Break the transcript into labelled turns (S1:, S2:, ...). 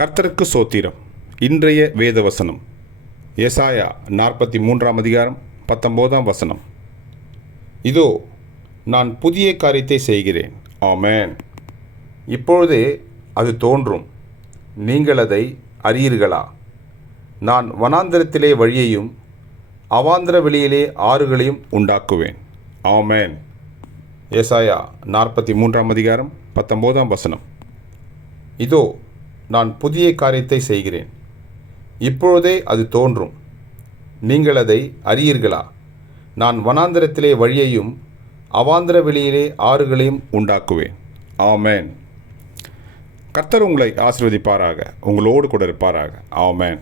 S1: கர்த்தருக்கு சோத்திரம். இன்றைய வேத வசனம் ஏசாயா நாற்பத்தி மூன்றாம் அதிகாரம் பத்தொம்போதாம் வசனம். இதோ நான் புதிய காரியத்தை செய்கிறேன். ஆமேன். இப்பொழுதே அது தோன்றும். நீங்கள் அதை அறியீர்களா? நான் வனாந்திரத்திலே வழியையும் அவாந்திர வெளியிலே ஆறுகளையும் உண்டாக்குவேன். ஆமேன். ஏசாயா நாற்பத்தி மூன்றாம் அதிகாரம் பத்தொம்போதாம் வசனம். இதோ நான் புதிய காரியத்தை செய்கிறேன். இப்பொழுதே அது தோன்றும். நீங்கள் அதை அறியீர்களா? நான் வனாந்திரத்திலே வழியையும் அவாந்திர வெளியிலே ஆறுகளையும் உண்டாக்குவேன். ஆமேன். கர்த்தர் உங்களை ஆசிர்வதிப்பாராக. உங்களோடு கூட இருப்பாராக. ஆமேன்.